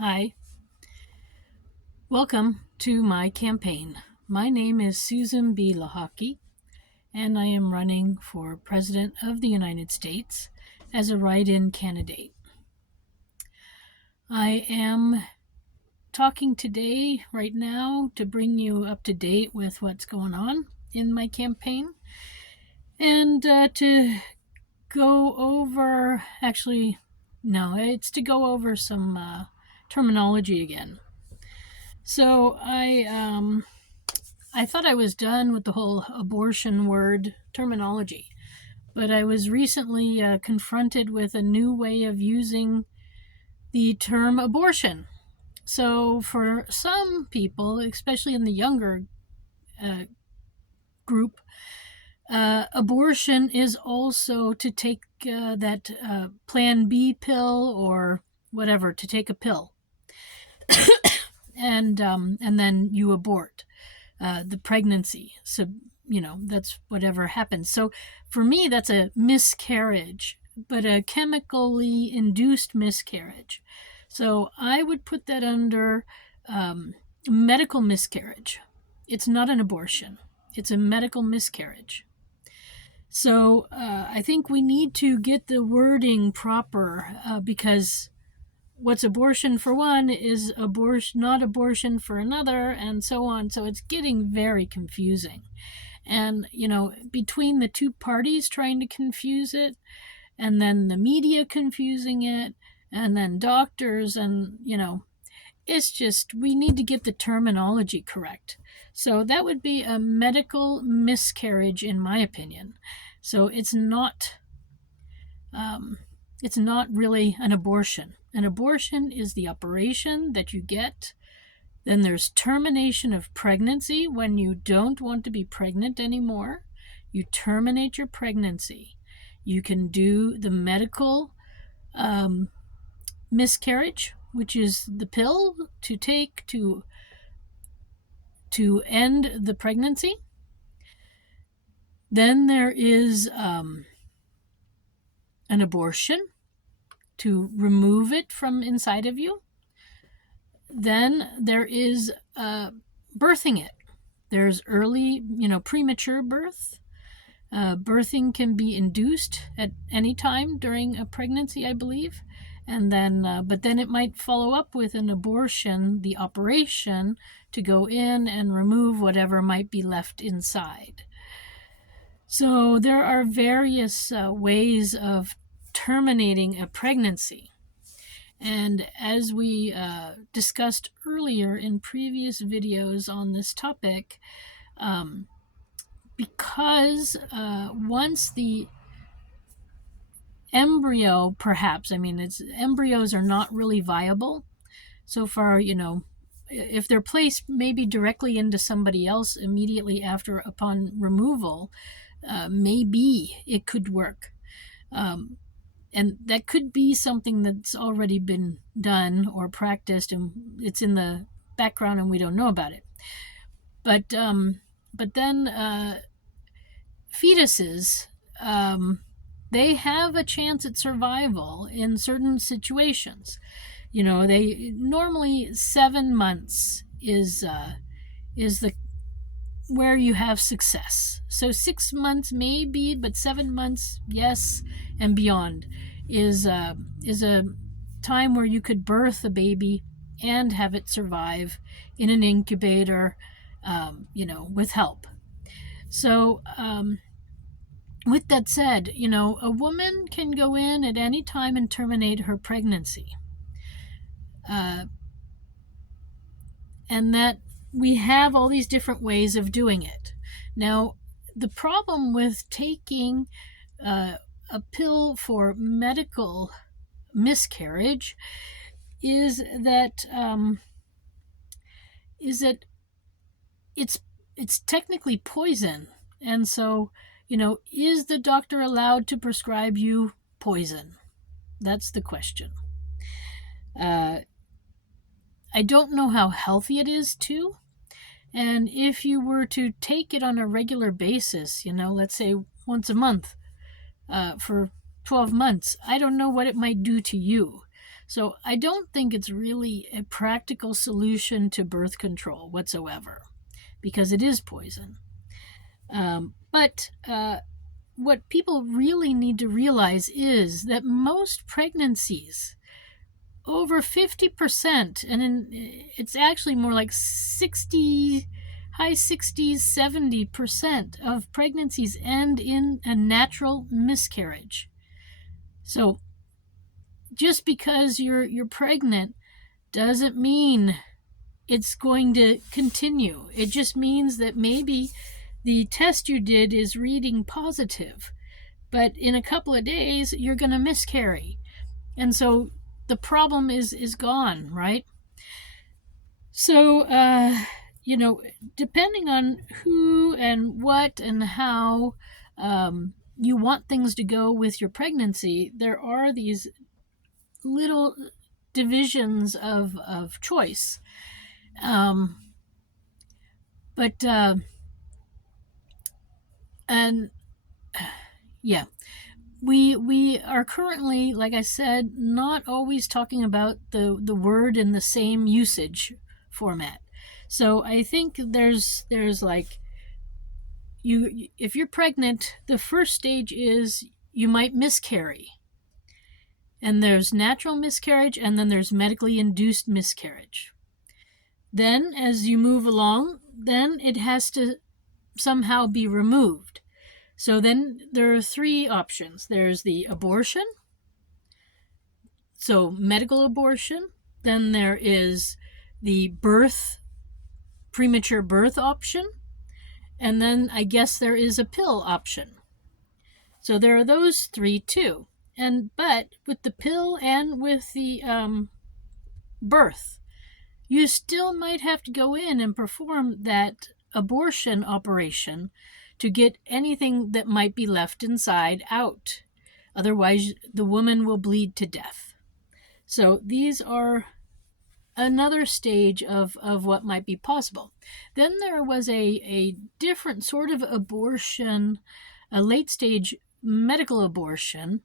Hi, welcome to my campaign. My name is Susan B. Lochocki, and I am running for President of the United States as a write-in candidate. I am talking today, right now, to bring you up to date with what's going on in my campaign and to go over, it's to go over some terminology again. So I thought I was done with the whole abortion word terminology, but I was recently confronted with a new way of using the term abortion. So for some people, especially in the younger group, abortion is also to take that Plan B pill or whatever, to take a pill, and then you abort the pregnancy. So that's whatever happens. So for me, that's a miscarriage, but a chemically induced miscarriage. So I would put that under medical miscarriage. It's not an abortion. It's a medical miscarriage. So I think we need to get the wording proper because what's abortion for one is not abortion for another, and so on. So it's getting very confusing. And, between the two parties trying to confuse it, and then the media confusing it, and then doctors, and, it's just, we need to get the terminology correct. So that would be a medical miscarriage, in my opinion. So it's not really an abortion. An abortion is the operation that you get. Then there's termination of pregnancy when you don't want to be pregnant anymore. You terminate your pregnancy. You can do the medical miscarriage, which is the pill to take to end the pregnancy. Then there is an abortion, to remove it from inside of you. Then there is birthing it. There's early, premature birth. Birthing can be induced at any time during a pregnancy, I believe. And then, but then it might follow up with an abortion, the operation to go in and remove whatever might be left inside. So there are various ways of terminating a pregnancy. And as we discussed earlier in previous videos on this topic, because once the embryo, embryos are not really viable so far, if they're placed maybe directly into somebody else immediately upon removal, maybe it could work. And that could be something that's already been done or practiced, and it's in the background and we don't know about it. But then fetuses, they have a chance at survival in certain situations. They normally 7 months is the where you have success. So 6 months maybe, but 7 months, yes, and beyond is a time where you could birth a baby and have it survive in an incubator, with help. So with that said, a woman can go in at any time and terminate her pregnancy. And that we have all these different ways of doing it. Now, the problem with taking a pill for medical miscarriage is that it's technically poison. And so, is the doctor allowed to prescribe you poison? That's the question. I don't know how healthy it is, too. And if you were to take it on a regular basis, let's say once a month for 12 months, I don't know what it might do to you. So I don't think it's really a practical solution to birth control whatsoever, because it is poison. But what people really need to realize is that most pregnancies, over 50%, and it's actually more like 60, high 60s, 70% of pregnancies end in a natural miscarriage. So just because you're pregnant doesn't mean it's going to continue. It just means that maybe the test you did is reading positive, but in a couple of days you're going to miscarry. And so the problem is gone, right? So, depending on who and what and how you want things to go with your pregnancy, there are these little divisions of choice. And yeah, we are currently, like I said, not always talking about the word in the same usage format. So I think there's like, if you're pregnant, the first stage is you might miscarry. And there's natural miscarriage, and then there's medically induced miscarriage. Then as you move along, then it has to somehow be removed. So then there are three options. There's the abortion, so medical abortion. Then there is the premature birth option. And then I guess there is a pill option. So there are those three too. But with the pill and with the birth, you still might have to go in and perform that abortion operation to get anything that might be left inside out. Otherwise, the woman will bleed to death. So these are another stage of what might be possible. Then there was a different sort of abortion, a late stage medical abortion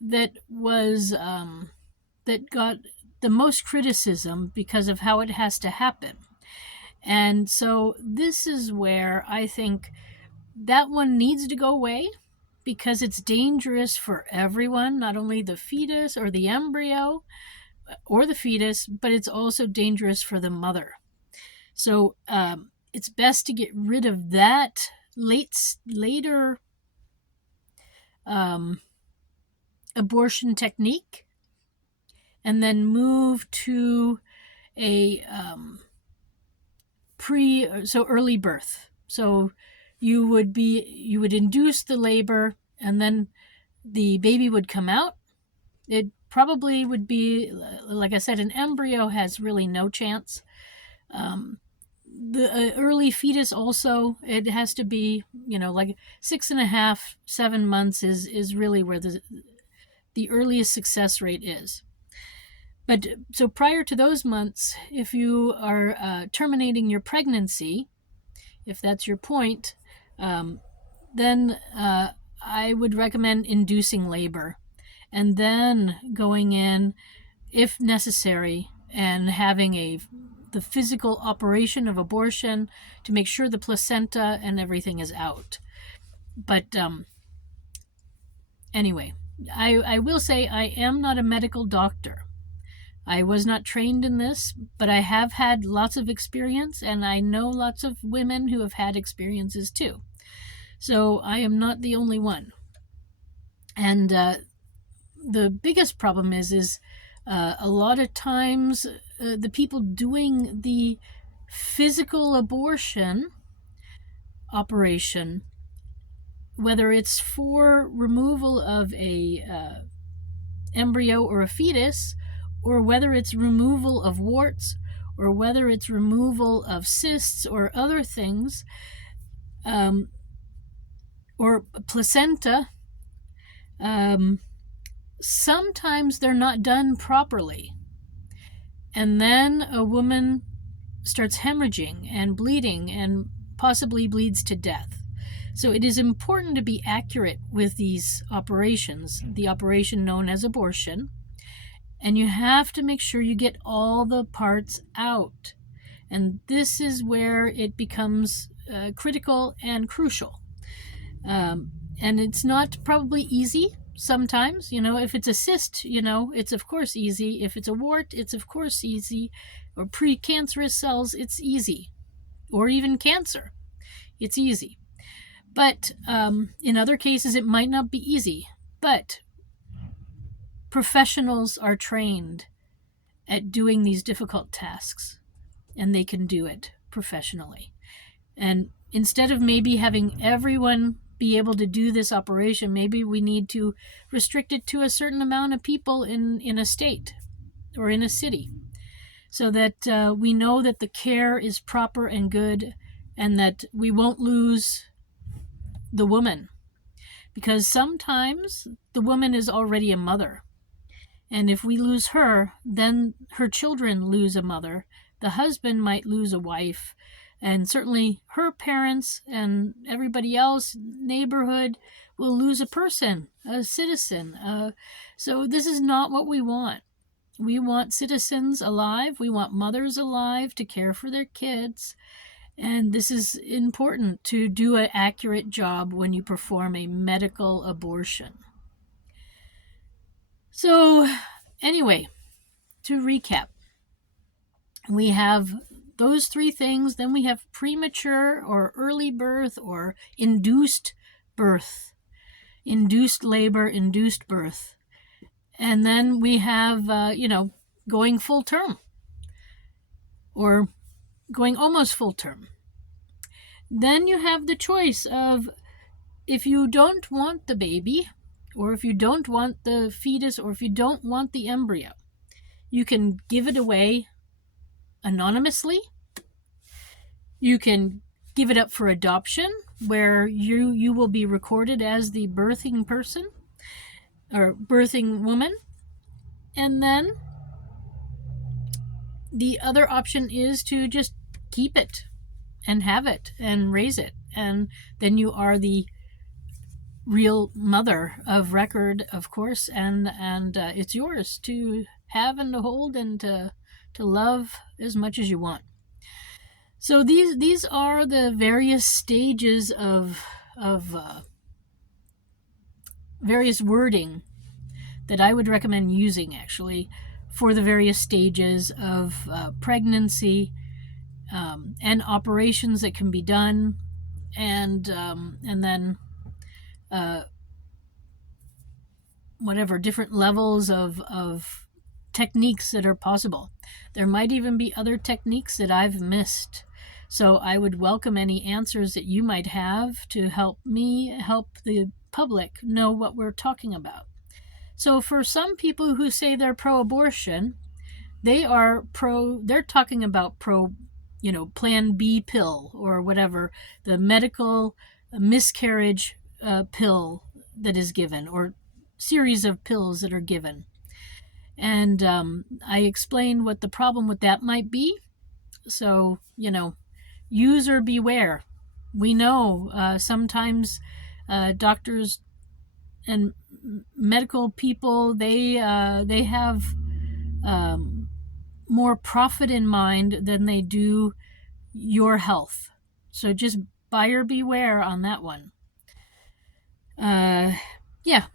that was that got the most criticism because of how it has to happen. And so this is where I think that one needs to go away, because it's dangerous for everyone, not only the fetus or the embryo or the fetus, but it's also dangerous for the mother. So it's best to get rid of that later abortion technique, and then move to a early birth. So you would induce the labor, and then the baby would come out. It probably would be, like I said, an embryo has really no chance. The early fetus also, it has to be, like 6.5, 7 months is really where the earliest success rate is. But so prior to those months, if you are terminating your pregnancy, if that's your point, then I would recommend inducing labor, and then going in, if necessary, and having the physical operation of abortion to make sure the placenta and everything is out. But anyway, I will say I am not a medical doctor. I was not trained in this, but I have had lots of experience, and I know lots of women who have had experiences too. So I am not the only one. And the biggest problem is a lot of times the people doing the physical abortion operation, whether it's for removal of a embryo or a fetus, or whether it's removal of warts, or whether it's removal of cysts or other things, or placenta, sometimes they're not done properly. And then a woman starts hemorrhaging and bleeding and possibly bleeds to death. So it is important to be accurate with these operations, the operation known as abortion. And you have to make sure you get all the parts out. And this is where it becomes critical and crucial. And it's not probably easy sometimes. If it's a cyst, it's of course easy. If it's a wart, it's of course easy. Or precancerous cells, it's easy. Or even cancer, it's easy. But in other cases, it might not be easy. But professionals are trained at doing these difficult tasks, and they can do it professionally. And instead of maybe having everyone be able to do this operation, maybe we need to restrict it to a certain amount of people in a state or in a city, so that we know that the care is proper and good, and that we won't lose the woman. Because sometimes the woman is already a mother. And if we lose her, then her children lose a mother. The husband might lose a wife. And certainly her parents and everybody else, neighborhood, will lose a person, a citizen. So this is not what we want. We want citizens alive. We want mothers alive to care for their kids. And this is important to do an accurate job when you perform a medical abortion. So anyway, to recap, we have those three things. Then we have premature or early birth or induced birth, induced labor, induced birth. And then we have, going full term or going almost full term. Then you have the choice of, if you don't want the baby, or if you don't want the fetus, or if you don't want the embryo, you can give it away anonymously. You can give it up for adoption, where you will be recorded as the birthing person or birthing woman. And then the other option is to just keep it and have it and raise it. And then you are the real mother of record, of course, and it's yours to have and to hold and to love as much as you want. So these are the various stages of various wording that I would recommend using, actually, for the various stages of pregnancy and operations that can be done, and then whatever different levels of techniques that are possible. There might even be other techniques that I've missed. So I would welcome any answers that you might have to help me help the public know what we're talking about. So for some people who say they're pro-abortion, they're talking about Plan B pill or whatever, the medical miscarriage pill that is given, or series of pills that are given. And I explained what the problem with that might be. So, user beware. We know sometimes doctors and medical people, they have more profit in mind than they do your health. So just buyer beware on that one. Yeah.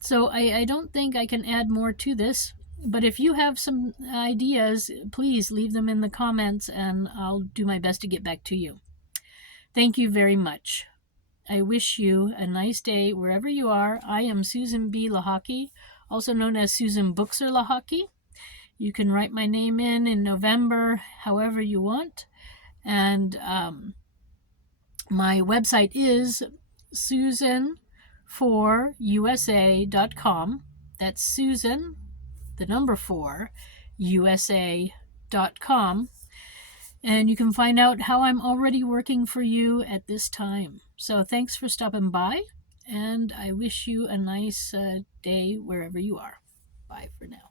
So I don't think I can add more to this, but if you have some ideas, please leave them in the comments and I'll do my best to get back to you. Thank you very much. I wish you a nice day wherever you are. I am Susan B. Lochocki, also known as Susan Buchser-Lochocki. You can write my name in November, however you want. And my website is susan4usa.com. That's Susan, the number 4, USA.com. And you can find out how I'm already working for you at this time. So thanks for stopping by, and I wish you a nice day wherever you are. Bye for now.